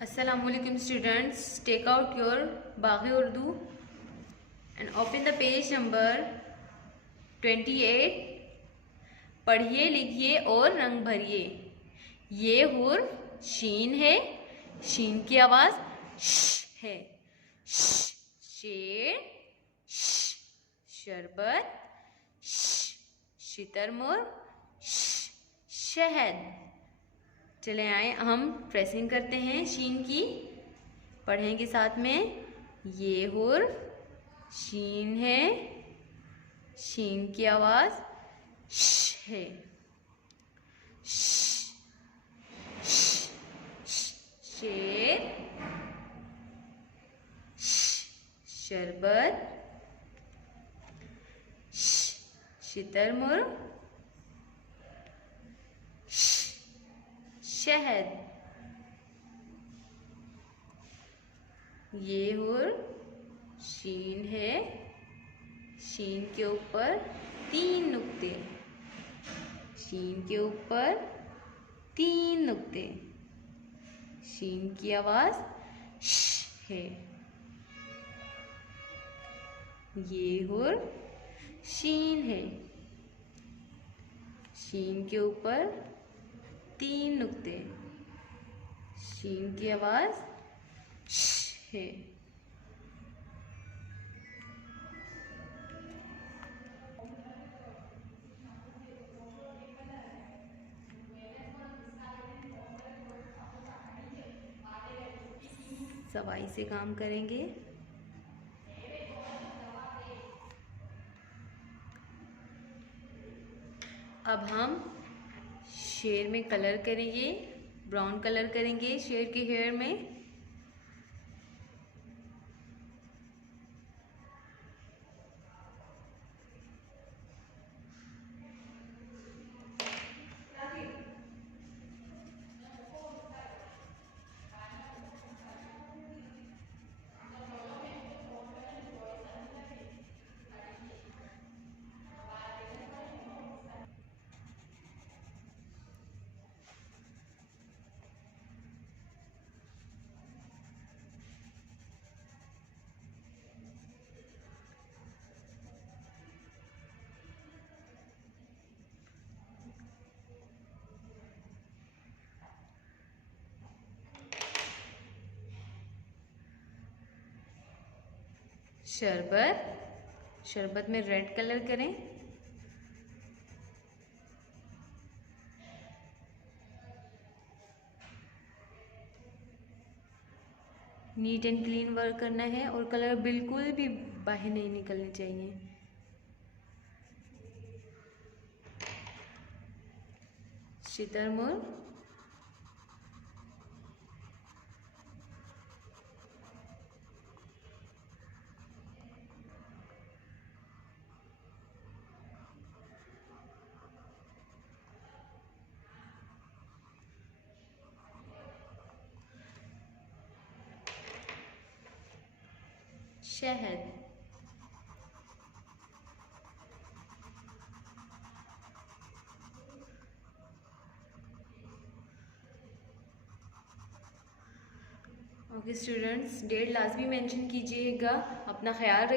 Assalamualaikum students, take out your Baghi Urdu and open the page number 28. पढ़िए लिखिए और रंग भरिए। ये हुर शीन है, शीन की आवाज श है। शेर, शरबत, शितरमुर्ग, शहद। चले आए हम प्रेसिंग करते हैं शीन की, पढ़ेंगे साथ में। ये हुर शीन है, शीन की आवाज श है। शेर, शरबत, शितरमुर्ग, शहद। ये हुर शीन है, शीन के ऊपर 3 नुक्ते, शीन के ऊपर 3 नुक्ते। शीन की आवाज श है। ये हुर शीन है, शीन के ऊपर 3 नुक्ते। शीन की आवाज श है। सवाई से काम करेंगे। अब हम शेर में कलर करेंगे, ब्राउन कलर करेंगे शेर के हेयर में। शरबत, शरबत में रेड कलर करें। नीट एंड क्लीन वर्क करना है और कलर बिल्कुल भी बाहर नहीं निकलने चाहिए। शितरमुर्ग, शहद। ओके स्टूडेंट्स, डेट लाजमी मेंशन कीजिएगा। अपना ख्याल